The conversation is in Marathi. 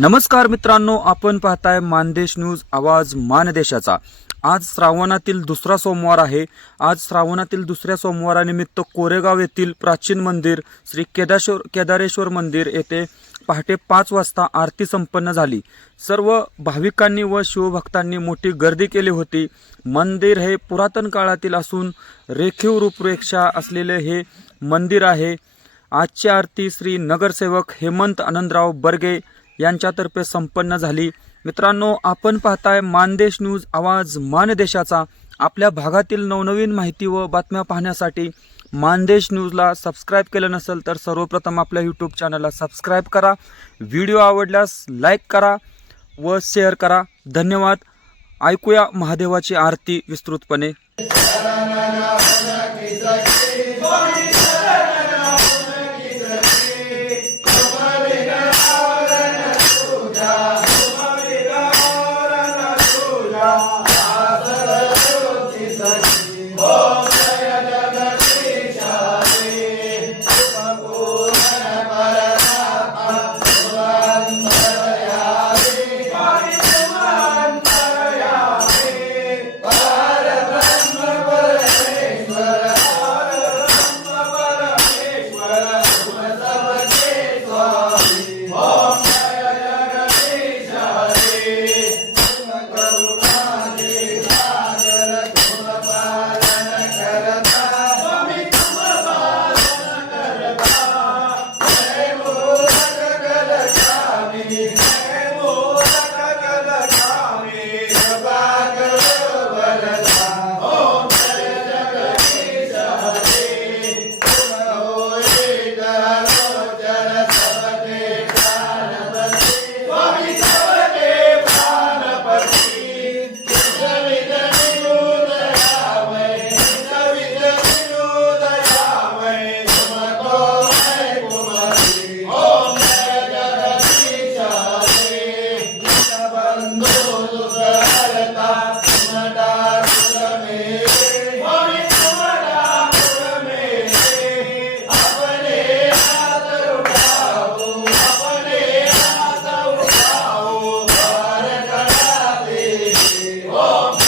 नमस्कार मित्रांनो आपण पाहताय मानदेश न्यूज आवाज मानदेशाचा. आज श्रावणातील दुसरा सोमवार आहे. आज श्रावणातील दुसऱ्या सोमवारानिमित्त कोरेगाव येथील प्राचीन मंदिर श्री केदाश्वर केदारेश्वर मंदिर येथे पहाटे पाच वाजता आरती संपन्न झाली. सर्व भाविकांनी व शिवभक्तांनी मोठी गर्दी केली होती. मंदिर हे पुरातन काळातील असून रेखीव रूपरेषा असलेले हे मंदिर आहे. आजची आरती श्री नगरसेवक हेमंत आनंदराव बर्गे यांच्यातर्फे संपन्न झाली. मित्रांनो आपण पाहताय मानदेश न्यूज आवाज मानदेशाचा. आपल्या भागातील नवनवीन माहिती व बातम्या पाहण्यासाठी मानदेश न्यूजला सबस्क्राईब केलं नसेल तर सर्वप्रथम आपल्या यूट्यूब चॅनलला सबस्क्राईब करा. व्हिडिओ आवडल्यास लाईक करा व शेअर करा. धन्यवाद. ऐकूया महादेवाची आरती विस्तृतपणे. Bom.